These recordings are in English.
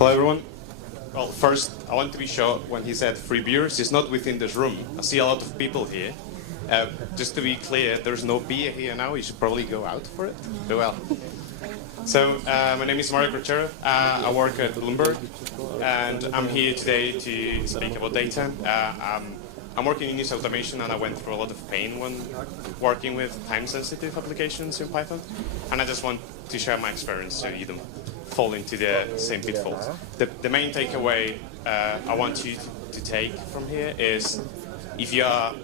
Hello, everyone. Well, first, I want to be sure when he said free beers, it's not within this room. I see a lot of people here. Just to be clear, there's no beer here now. You should probably go out for it. Do well. So, my name is Mario Corchero. I work at Bloomberg, and I'm here today to speak about datetime. I'm working in news automation, and I went through a lot of pain when working with time-sensitive applications in Python. And I just want to share my experience so you don't fall into the same pitfalls. The main takeaway I want you to take from here is if you are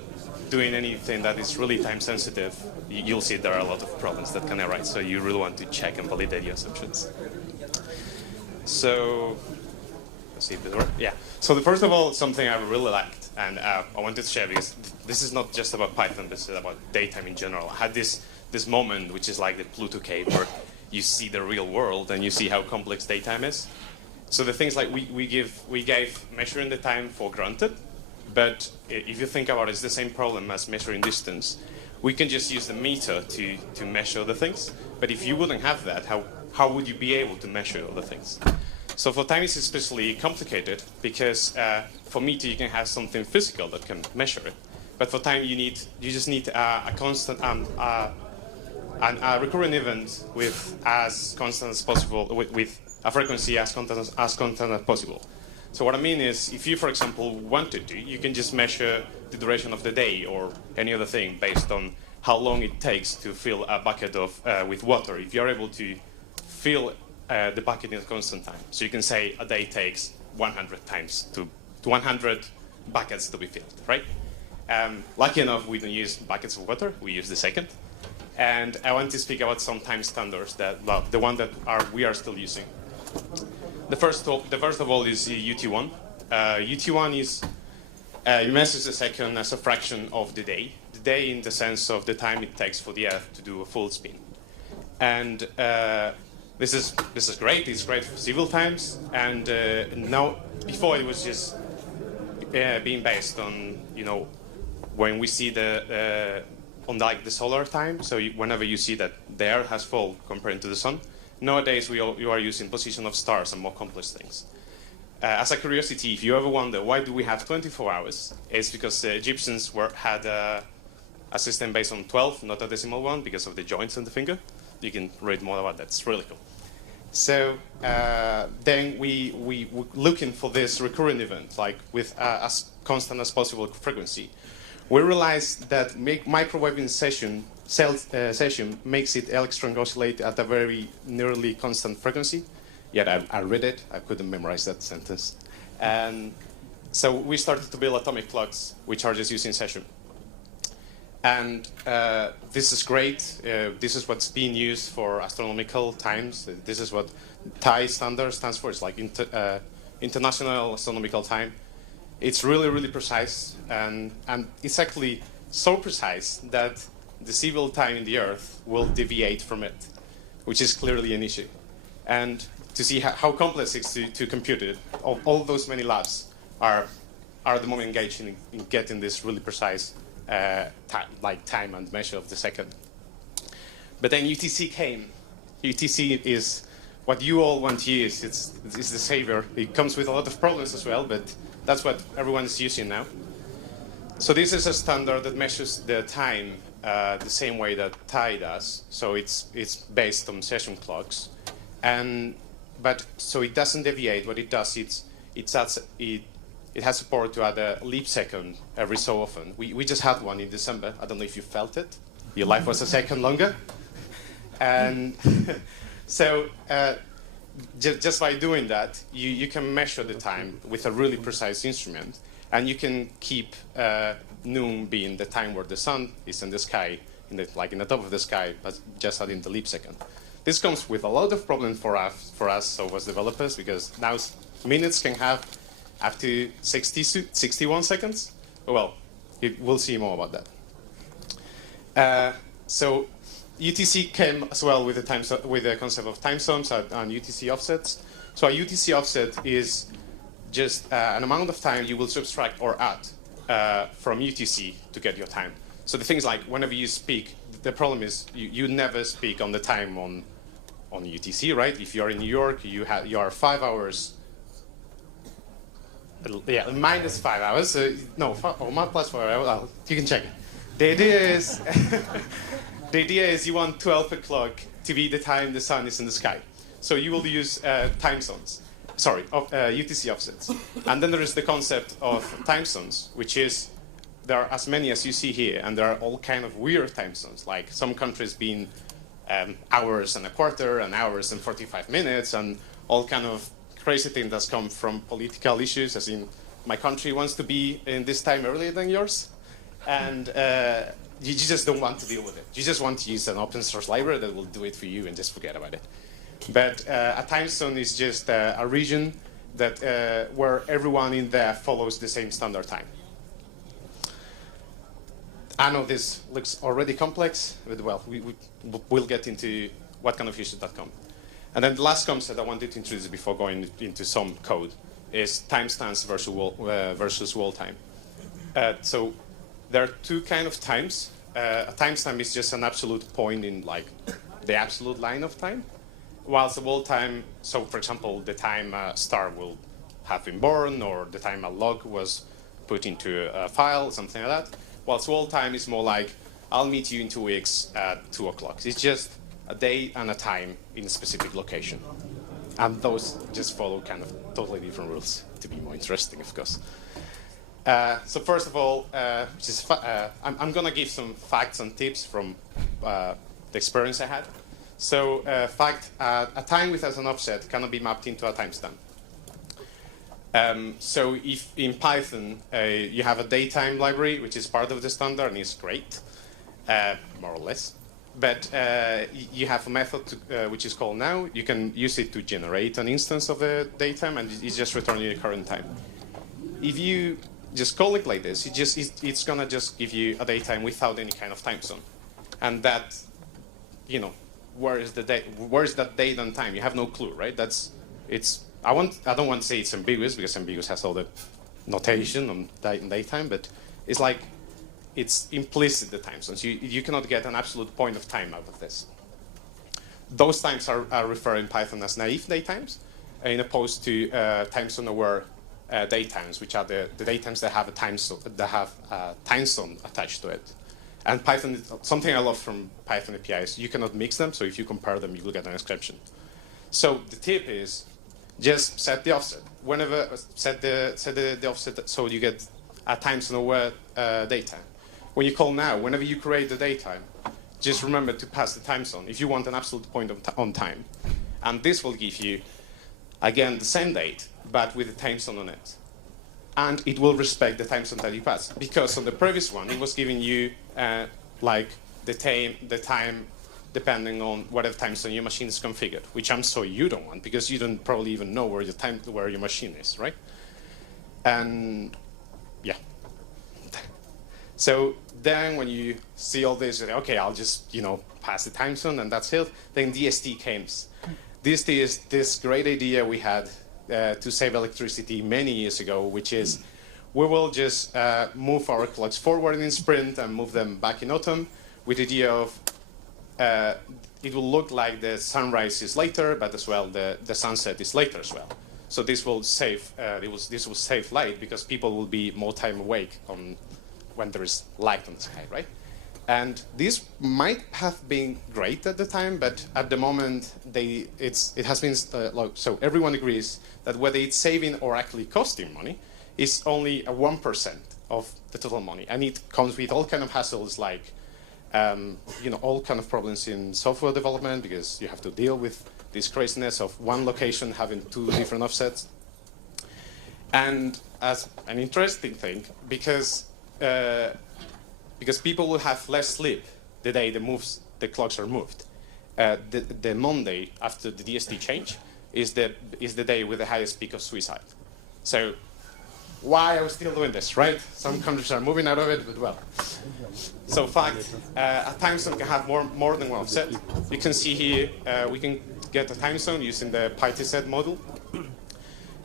doing anything that is really time-sensitive, you'll see there are a lot of problems that can arise. So you really want to check and validate your assumptions. So let's see if this works. Yeah. So first of all, something I really liked, and I wanted to share because this is not just about Python, this is about datetime in general. I had this moment, which is like the Pluto cave, where you see the real world and you see how complex datetime is. So the things like we gave measuring the time for granted, but if you think about it, it's the same problem as measuring distance. We can just use the meter to measure the things, but if you wouldn't have that, how would you be able to measure all the things? So for time it's especially complicated because for meter you can have something physical that can measure it, but for time you just need a constant a recurrent event with as constant as possible, with a frequency as constant as possible. So what I mean is, if you, for example, wanted to, you can just measure the duration of the day or any other thing based on how long it takes to fill a bucket with water. If you're able to fill the bucket in a constant time, so you can say a day takes 100 times to 100 buckets to be filled, right? Lucky enough, we don't use buckets of water; we use the second. And I want to speak about some time standards that, well, the one that we are still using. The first of all is UT1. UT1 is it measures the second as a fraction of the day. The day in the sense of the time it takes for the Earth to do a full spin. And this is great. It's great for civil times. And now, before it was just being based on when we see on like the solar time, so whenever you see that the Earth has fall compared to the sun. Nowadays, you are using position of stars and more complex things. As a curiosity, if you ever wonder why do we have 24 hours, it's because the Egyptians had a system based on 12, not a decimal one, because of the joints in the finger. You can read more about that. It's really cool. So then we looking for this recurrent event, like with as constant as possible frequency. We realized that microwaving session makes it electron oscillate at a very nearly constant frequency. Yet I read it, I couldn't memorize that sentence. And so we started to build atomic clocks, which are just using session. And this is great. This is what's being used for astronomical times. This is what TIE standard stands for. It's like International Astronomical Time. It's really, really precise, and it's actually so precise that the civil time in the Earth will deviate from it, which is clearly an issue. And to see how complex it is to compute it, all those many labs are at the moment engaged in getting this really precise time and measure of the second. But then UTC came. UTC is what you all want to use. It's the savior. It comes with a lot of problems as well, but that's what everyone is using now. So this is a standard that measures the time the same way that TIE does. So it's based on session clocks, but so it doesn't deviate. What it does, it has support to add a leap second every so often. We just had one in December. I don't know if you felt it. Your life was a second longer, and so. Just by doing that, you can measure the time with a really precise instrument, and you can keep noon being the time where the sun is in the sky, in the top of the sky, but just adding the leap second. This comes with a lot of problems for us, so as developers, because now minutes can have up to 61 seconds. Well, we'll see more about that. So. UTC came as well with the concept of time zones and UTC offsets. So a UTC offset is just an amount of time you will subtract or add from UTC to get your time. So the things like whenever you speak, the problem is you never speak on the time on UTC, right? If you're in New York, you are 5 hours yeah, minus 5 hours. No, plus 4 hours. You can check it. The idea is, the idea is you want 12 o'clock to be the time the sun is in the sky. So you will use time zones. Sorry, UTC offsets. And then there is the concept of time zones, which is there are as many as you see here, and there are all kind of weird time zones, like some countries being hours and a quarter, and hours and 45 minutes, and all kind of crazy things that's come from political issues, as in my country wants to be in this time earlier than yours, and you just don't want to deal with it. You just want to use an open source library that will do it for you and just forget about it. But a time zone is just a region that where everyone in there follows the same standard time. I know this looks already complex, but well, we'll get into what kind of issues that come. And then the last concept I wanted to introduce before going into some code is timestamps versus wall time. So there are two kind of times. A timestamp is just an absolute point in like the absolute line of time, whilst the wall time, so for example, the time a star will have been born, or the time a log was put into a file, something like that. Whilst wall time is more like, I'll meet you in 2 weeks at 2 o'clock. It's just a day and a time in a specific location. And those just follow kind of totally different rules to be more interesting, of course. So first of all, I'm going to give some facts and tips from the experience I had. So fact, a time without an offset cannot be mapped into a timestamp. So if in Python you have a datetime library, which is part of the standard and is great, more or less, but you have a method which is called now. You can use it to generate an instance of the datetime, and it's just returning the current time. If you just call it like this, it's gonna just give you a datetime without any kind of time zone, and that, you know, where is that date and time? You have no clue, right? I don't want to say it's ambiguous, because ambiguous has all the notation on date and datetime, but it's like it's implicit, the time zones. You cannot get an absolute point of time out of this. Those times are referred in Python as naive datetimes, in opposed to time zone aware datetimes, which are the datetimes that have a time zone attached to it. And Python, something I love from Python APIs, you cannot mix them, so if you compare them, you will get an exception. So the tip is just set the offset. Whenever set the offset so you get a time zone aware datetime. When you call now, whenever you create the datetime, just remember to pass the time zone if you want an absolute point on time. And this will give you, again, the same date, but with the time zone on it. And it will respect the time zone that you pass. Because on the previous one, it was giving you like the time depending on whatever time zone your machine is configured, which I'm sorry you don't want, because you don't probably even know where your machine is, right? And yeah. So then when you see all this, okay, I'll just, pass the time zone and that's it. Then DST comes. DST is this great idea we had to save electricity many years ago, which is we will just move our clocks forward in sprint and move them back in autumn, with the idea of it will look like the sunrise is later, but as well the sunset is later as well. So this will save this will save light, because people will be more time awake when there is light on the sky, right? And this might have been great at the time, but at the moment it has been so everyone agrees that whether it's saving or actually costing money is only a 1% of the total money, and it comes with all kind of hassles like all kind of problems in software development, because you have to deal with this craziness of one location having two different offsets. And as an interesting thing, because people will have less sleep the day the clocks are moved. The Monday after the DST change is the day with the highest peak of suicide. So why are we still doing this, right? Some countries are moving out of it, but well. So in fact, a time zone can have more than one offset. You can see here, we can get a time zone using the PyTZ model.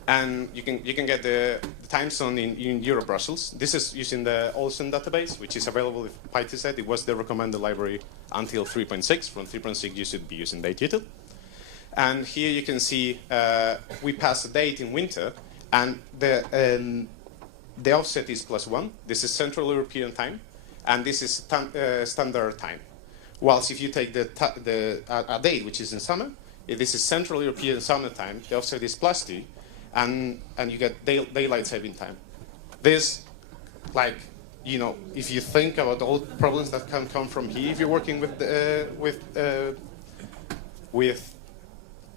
And you can get the time zone in Euro Brussels. This is using the Olsen database, which is available with PyTZ. It was the recommended library until 3.6. From 3.6, you should be using datetime. And here you can see we pass a date in winter, And the offset is +1. This is Central European time, and this is standard time. Whilst if you take a date which is in summer, this is Central European summer time. The offset is +2, and you get daylight saving time. This, like, you know, if you think about all the problems that can come from here, if you're working with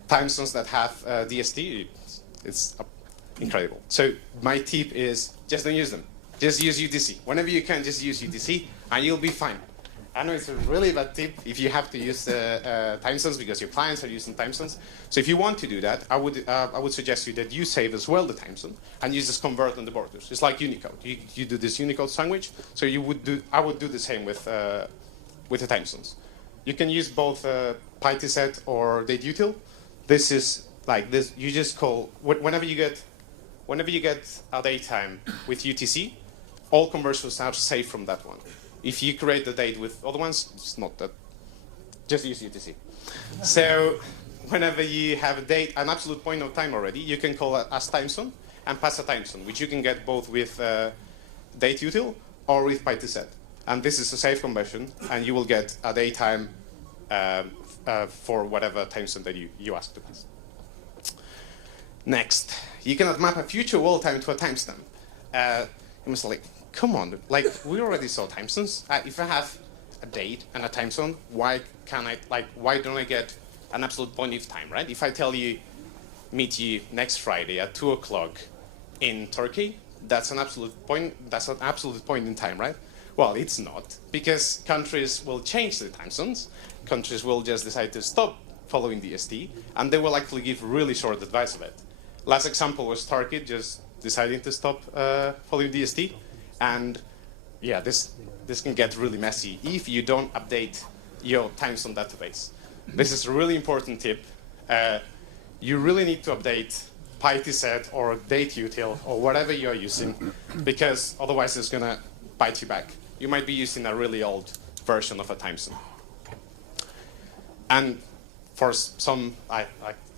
time zones that have DST, it's incredible. So my tip is just don't use them. Just use UTC. Whenever you can, just use UTC, and you'll be fine. I know it's a really bad tip if you have to use time zones because your clients are using time zones. So if you want to do that, I would suggest you that you save as well the time zone and you just convert on the borders. It's like Unicode. You do this Unicode sandwich. So I would do the same with the time zones. You can use both PyTset or dateutil. This is like this. You just call whenever you get a datetime with UTC, all conversions are saved from that one. If you create the date with other ones, it's not that. Just use UTC. So whenever you have a date, an absolute point of time already, you can call it as time zone and pass a time zone, which you can get both with dateutil or with PyTset. And this is a safe conversion, and you will get a datetime for whatever time zone that you ask to pass. Next, you cannot map a future wall time to a timestamp. You must like, come on, like we already saw time zones. If I have a date and a time zone, why don't I get an absolute point of time, right? If I tell you, meet you next Friday at 2 o'clock in Turkey, that's an absolute point. That's an absolute point in time, right? Well, it's not, because countries will change the time zones. Countries will just decide to stop following DST, and they will actually give really short advice of it. Last example was Turkey just deciding to stop following DST. And yeah, this can get really messy if you don't update your time zone database. This is a really important tip. You really need to update PyTset or dateutil or whatever you're using, because otherwise it's going to bite you back. You might be using a really old version of a time zone. And for some,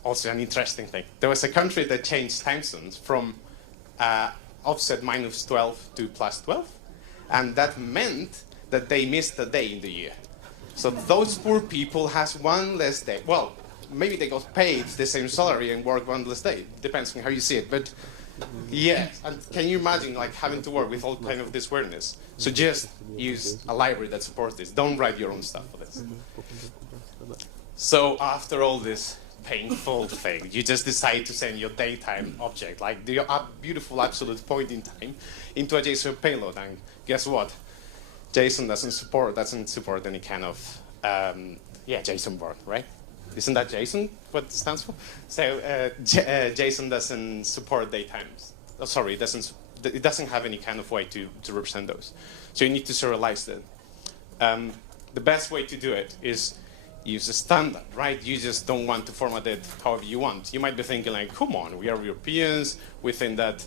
also an interesting thing, there was a country that changed time zones from offset -12 to +12, and that meant that they missed a day in the year. So those poor people has one less day. Well, maybe they got paid the same salary and worked one less day. Depends on how you see it. But yeah, and can you imagine like having to work with all kind of this weirdness? So just use a library that supports this. Don't write your own stuff for this. So after all this painful thing, you just decide to send your datetime object, like the beautiful absolute point in time, into a JSON payload. And guess what? JSON doesn't support any kind of JSON board, right? Isn't that JSON what it stands for? So JSON doesn't support datetimes. Oh, sorry, it doesn't have any kind of way to represent those. So you need to serialize that. The best way to do it is use a standard, right? You just don't want to format it however you want. You might be thinking like, come on, we are Europeans. We think that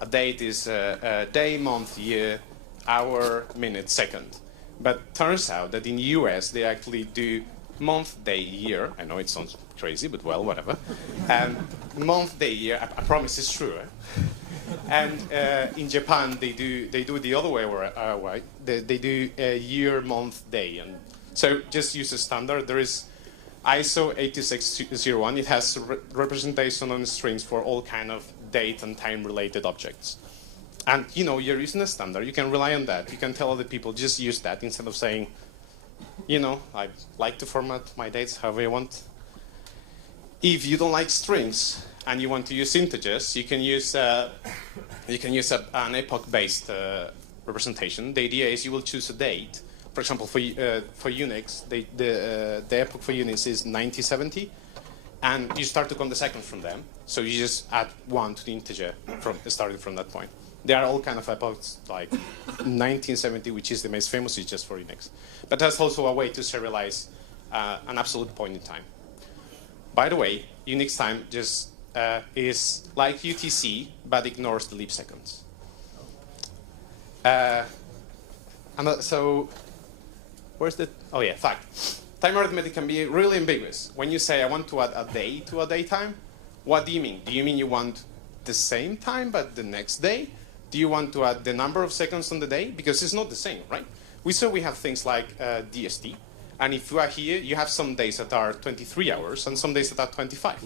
a date is a day, month, year, hour, minute, second. But turns out that in the US, they actually do month, day, year. I know it sounds crazy, but well, whatever. And month, day, year, I promise it's true. And in Japan, they do the other way around. They do year, month, day. And so just use a standard. There is ISO 8601. It has representation on strings for all kind of date and time related objects. And you're using a standard. You can rely on that. You can tell other people just use that instead of saying, I like to format my dates however you want. If you don't like strings and you want to use integers, you can use an epoch-based representation. The idea is you will choose a date. For example, for Unix, the epoch for Unix is 9070, and you start to count the seconds from them. So you just add 1 to the integer starting from that point. There are all kind of epochs, like 1970, which is the most famous, is just for Unix. But that's also a way to serialize an absolute point in time. By the way, Unix time just is like UTC, but ignores the leap seconds. So, where's the? Oh yeah, fact. Time arithmetic can be really ambiguous. When you say I want to add a day to a datetime, what do you mean? Do you mean you want the same time but the next day? Do you want to add the number of seconds on the day? Because it's not the same, right? We have things like DST. And if you are here, you have some days that are 23 hours and some days that are 25.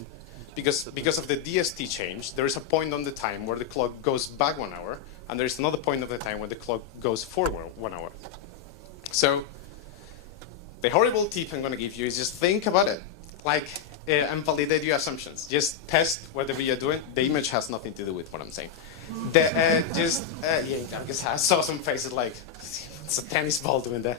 Because of the DST change, there is a point on the time where the clock goes back 1 hour, and there is another point of the time where the clock goes forward 1 hour. So the horrible tip I'm going to give you is just think about it. And validate your assumptions. Just test whatever you're doing. The image has nothing to do with what I'm saying. I guess I saw some faces like, it's a tennis ball doing that.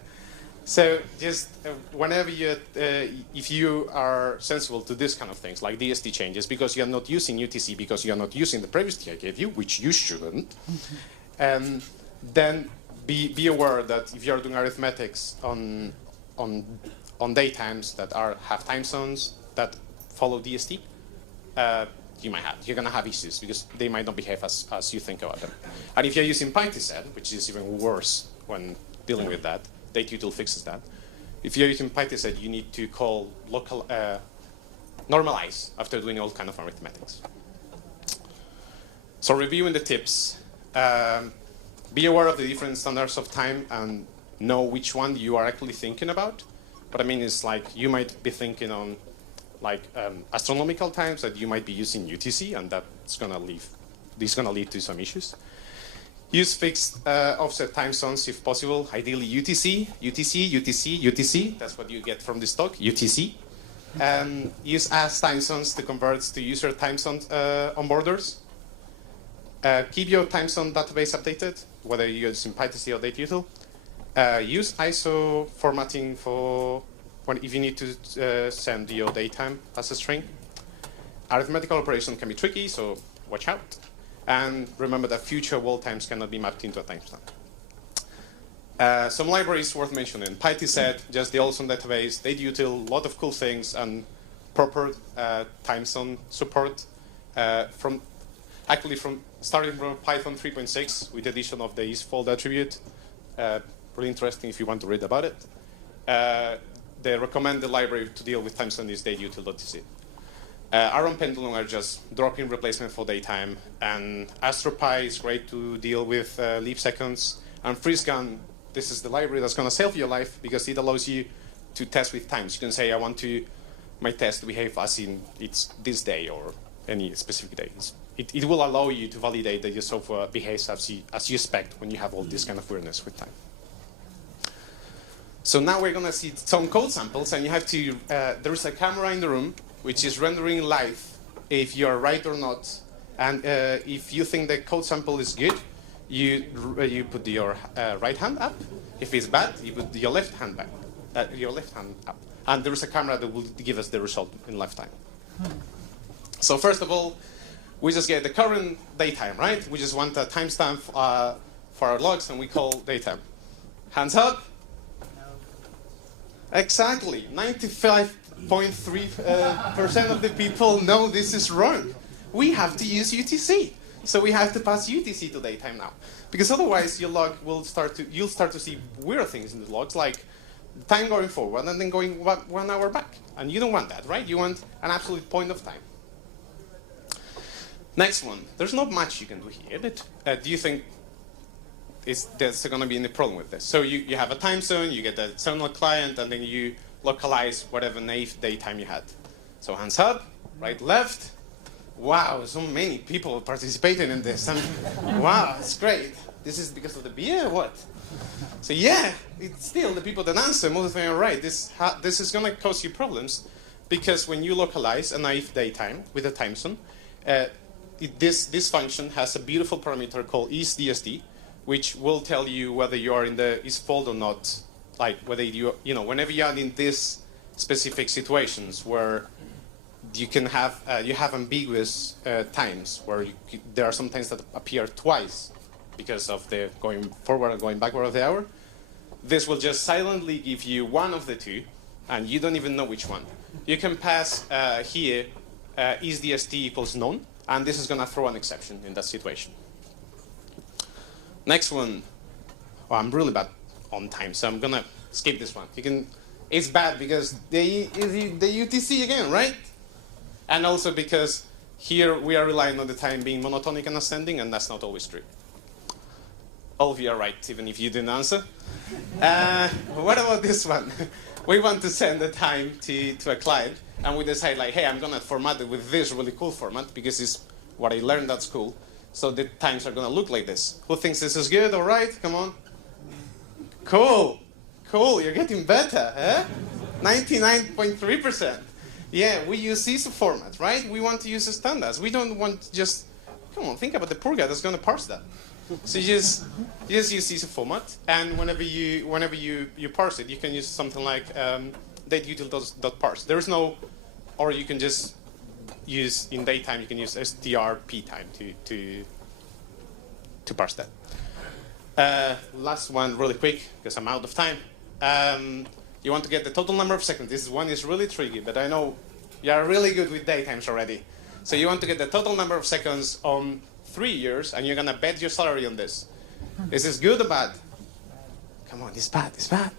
So just whenever if you are sensible to this kind of things, like DST changes, because you're not using UTC, because you're not using the previous T I gave you, which you shouldn't, then be aware that if you're doing arithmetics on daytimes that have time zones that follow DST, you're going to have issues because they might not behave as you think about them. And if you're using PyTZ, which is even worse when dealing with that, datetime fixes that. If you're using PyTZ, you need to call normalize after doing all kind of arithmetics. So reviewing the tips, be aware of the different standards of time and know which one you are actually thinking about. What I mean is, like, you might be thinking on astronomical times that you might be using UTC, and that's gonna lead to some issues. Use fixed offset time zones if possible. Ideally UTC, UTC, UTC, UTC. That's what you get from this talk, UTC. Use as time zones to convert to user time zone onboarders. Keep your time zone database updated, whether you're using PyTC or datetime. Use ISO formatting for if you need to send your datetime as a string. Arithmetical operation can be tricky, so watch out. And remember that future wall times cannot be mapped into a timestamp. Some libraries worth mentioning. PyTZ, just the awesome database, datetime, a lot of cool things, and proper time zone support. Starting from Python 3.6 with the addition of the isFold attribute. Really interesting if you want to read about it. They recommend the library to deal with time zone is datetime.tc. Aaron Pendulum are just drop-in replacement for daytime, and AstroPy is great to deal with leap seconds. And FreezeGun, this is the library that's going to save your life because it allows you to test with times. You can say, I want my test to behave as in it's this day or any specific day. It will allow you to validate that your software behaves as you expect when you have all this kind of weirdness with time. So now we're going to see some code samples, and you have to, there is a camera in the room which is rendering live if you're right or not. And if you think the code sample is good, you put your right hand up. If it's bad, you put your left hand back, up. And there is a camera that will give us the result in lifetime. So first of all, we just get the current daytime, right? We just want a timestamp for our logs, and we call daytime. Hands up. No. Exactly. 95.3% of the people know this is wrong. We have to use UTC. So we have to pass UTC to daytime now. Because otherwise your log will you'll start to see weird things in the logs, like time going forward and then going 1 hour back. And you don't want that, right? You want an absolute point of time. Next one. There's not much you can do here, but do you think there's going to be any problem with this? So you have a time zone, you get the external client, and then you localize whatever naive daytime you had. So hands up, right, left. Wow, so many people participating in this. And wow, it's great. This is because of the beer or what? So yeah, it's still the people that answer, most of them are right. This is going to cause you problems because when you localize a naive daytime with a time zone, this function has a beautiful parameter called isDST, which will tell you whether you are in the isFold or not. Like whether whenever you are in these specific situations where you can have ambiguous times where there are some times that appear twice because of the going forward and going backward of the hour. This will just silently give you one of the two, and you don't even know which one. You can pass here isDST equals none, and this is going to throw an exception in that situation. Next one. Oh, I'm really bad on time, so I'm going to skip this one. It's bad because the UTC again, right? And also because Here we are relying on the time being monotonic and ascending, and that's not always true. All of you are right, even if you didn't answer. What about this one? We want to send the time to a client, and we decide, like, hey, I'm going to format it with this really cool format because it's what I learned at school. So the times are going to look like this. Who thinks this is good? All right, come on. Cool. Cool, you're getting better, eh? 99.3%. Yeah, we use these formats, right? We want to use the standards. We don't want to just, come on, think about the poor guy that's going to parse that. So you just use this format, and whenever you parse it, you can use something like dateutil.parse. There's no, or you can just use in datetime. You can use strp time to parse that. Last one, really quick, because I'm out of time. You want to get the total number of seconds. This one is really tricky, but I know you are really good with daytimes already. So you want to get the total number of seconds on 3 years, and you're going to bet your salary on this. Is this good or bad? Come on, it's bad, it's bad.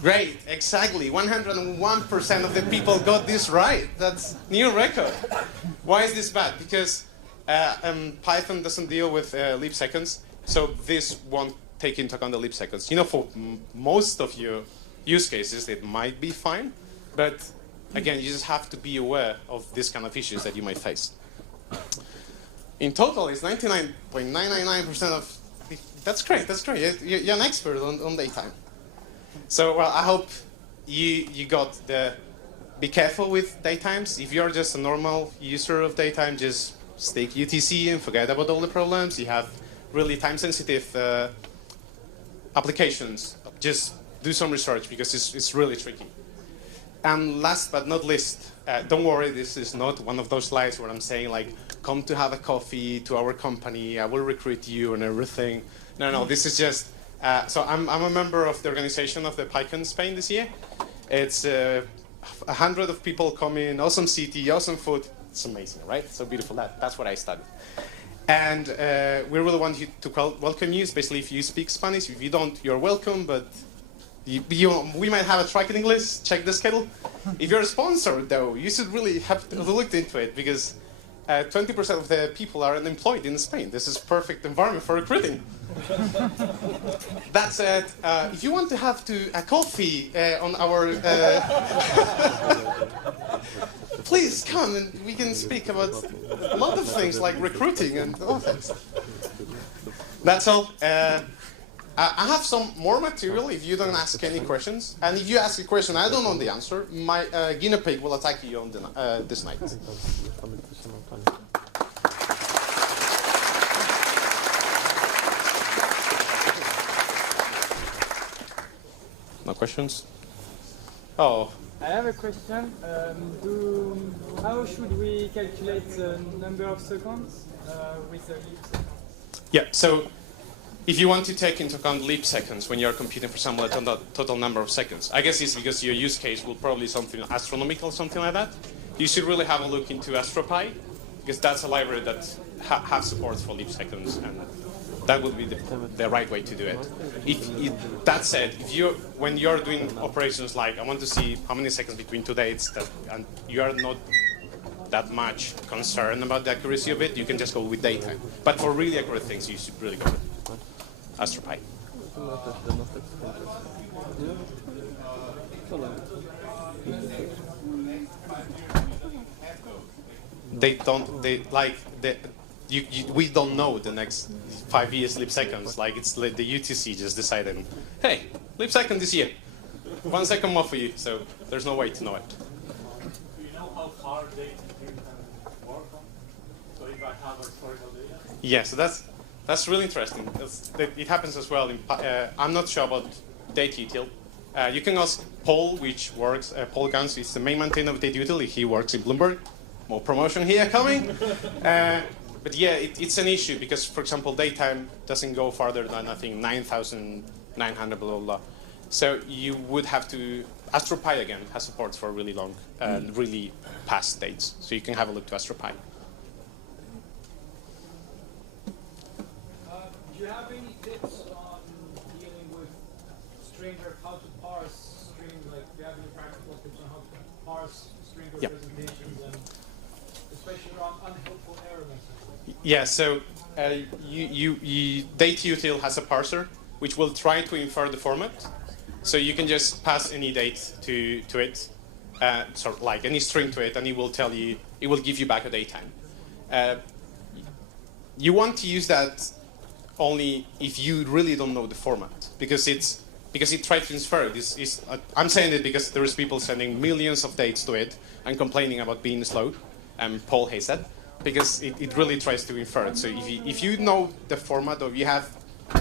Great, exactly. 101% of the people got this right. That's new record. Why is this bad? Because Python doesn't deal with leap seconds, so this won't take into account the leap seconds. You know, for most of your use cases, it might be fine, but again, you just have to be aware of this kind of issues that you might face. In total, it's 99.999% of. That's great. That's great. You're an expert on datetime. So, well, I hope you got the. Be careful with datetimes. If you're just a normal user of datetime, just stick UTC and forget about all the problems. You have really time-sensitive applications. Just do some research because it's really tricky. And last but not least, don't worry, this is not one of those slides where I'm saying, like, come to have a coffee to our company, I will recruit you and everything. No, this is just, so I'm a member of the organization of the PyCon Spain this year. It's 100 of people coming, awesome city, awesome food. It's amazing, right? So beautiful. That's what I studied. And we really want you to welcome you, especially if you speak Spanish. If you don't, you're welcome, but we might have a track in English, check the schedule. If you're a sponsor, though, you should really have to look into it because 20% of the people are unemployed in Spain. This is perfect environment for recruiting. That said, if you want to have a coffee on our... please come and we can speak about a lot of things like recruiting and all that. That's all. I have some more material if you don't ask any questions. And if you ask a question I don't know the answer, my guinea pig will attack you on this night. No questions? Oh. I have a question. How should we calculate the number of seconds with the leap seconds? Yeah, so if you want to take into account leap seconds when you're computing for some total number of seconds, I guess it's because your use case will probably something astronomical, something like that. You should really have a look into AstroPy, because that's a library that has support for leap seconds, and that would be the right way to do it. That said, when you're doing operations like, I want to see how many seconds between two dates, and you are not that much concerned about the accuracy of it, you can just go with datetime. But for really accurate things, you should really go with AstroPy. We don't know the next 5 years leap seconds. Like, it's like the UTC just decided, hey, leap second this year. 1 second more for you, so there's no way to know it. Do you know how far data you can work on? So if I have historical data? Yeah, so that's really interesting. It happens as well. I'm not sure about datetime. You can ask Paul, which works. Paul Gans is the main maintainer of datetime. He works in Bloomberg. More promotion here coming. But yeah, it's an issue because, for example, datetime doesn't go farther than, I think, 9,900, blah, blah, blah. So you would have to, AstroPy again has support for really long, really past dates. So you can have a look to AstroPy. Do you have any tips on dealing with string, or how to parse string? Like, do you have any practical tips on how to parse string representations, and especially unhelpful error message. Yeah, so dateutil has a parser which will try to infer the format. So you can just pass any date to it, sort of like any string to it, and it will tell you, it will give you back a datetime. You want to use that only if you really don't know the format, because it tries to infer. I'm saying it because there is people sending millions of dates to it and complaining about being slow, and Paul hates that, because it really tries to infer it. So if you know the format, or you have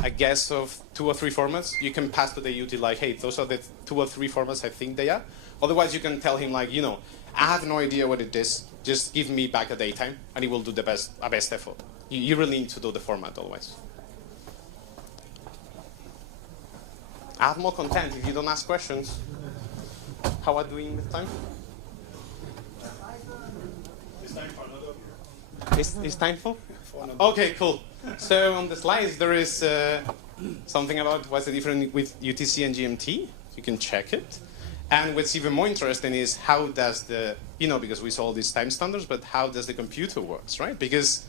a guess of 2 or 3 formats, you can pass to the util like, hey, those are the 2 or 3 formats I think they are. Otherwise, you can tell him like, I have no idea what it is. Just give me back a datetime, and he will do a best effort. You really need to do the format otherwise. I have more content if you don't ask questions. How are you doing with time? It's time for another. It's time for? Okay, cool. So on the slides there is something about what's the difference with UTC and GMT. You can check it. And what's even more interesting is how does the, because we saw all these time standards, but how does the computer works, right? Because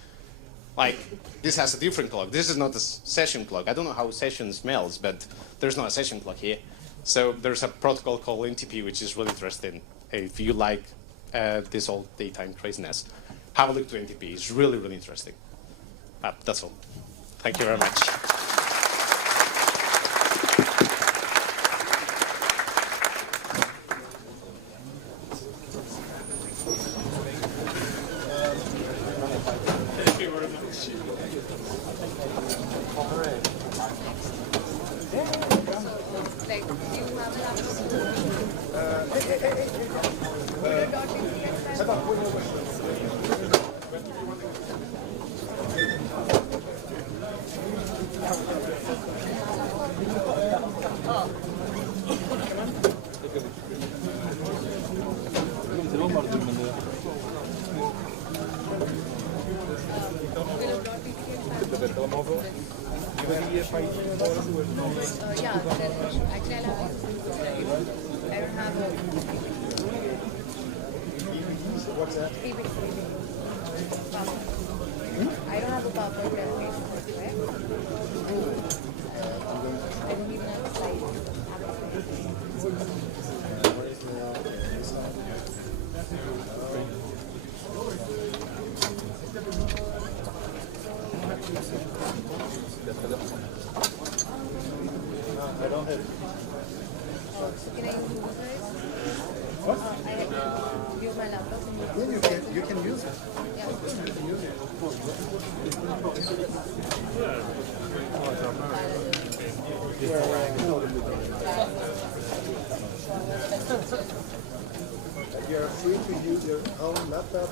like this has a different clock. This is not a session clock. I don't know how session smells, but there's not a session clock here. So there's a protocol called NTP, which is really interesting. If you like this old daytime craziness, have a look to NTP. It's really, really interesting. That's all. Thank you very much. You're free to use your own laptop,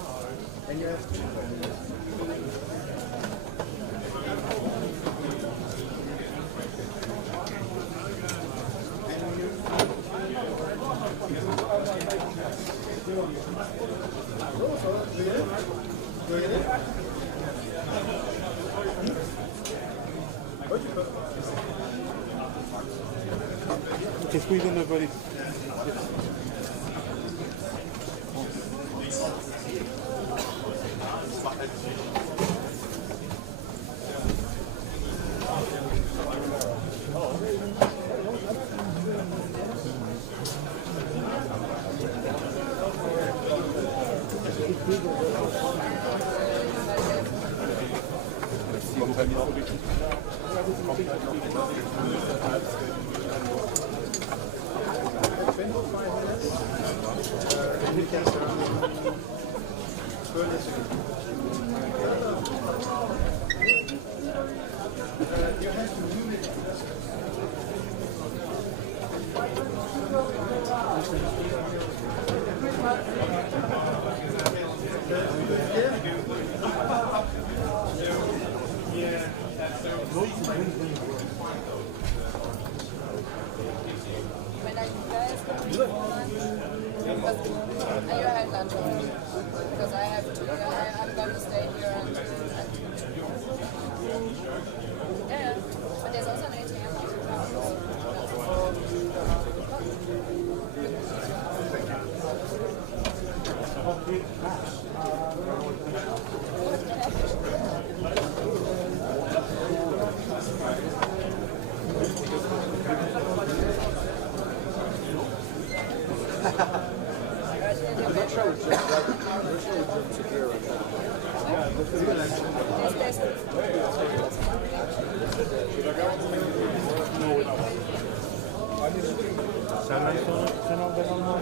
and you have Qu'est-ce qu'ils donnent volé? Because I have to, I'm going to stay here and yeah, but there's also an ATM. I'm not sure it's just that. I'm not sure it's just Corchero. Test, test. Se non vengono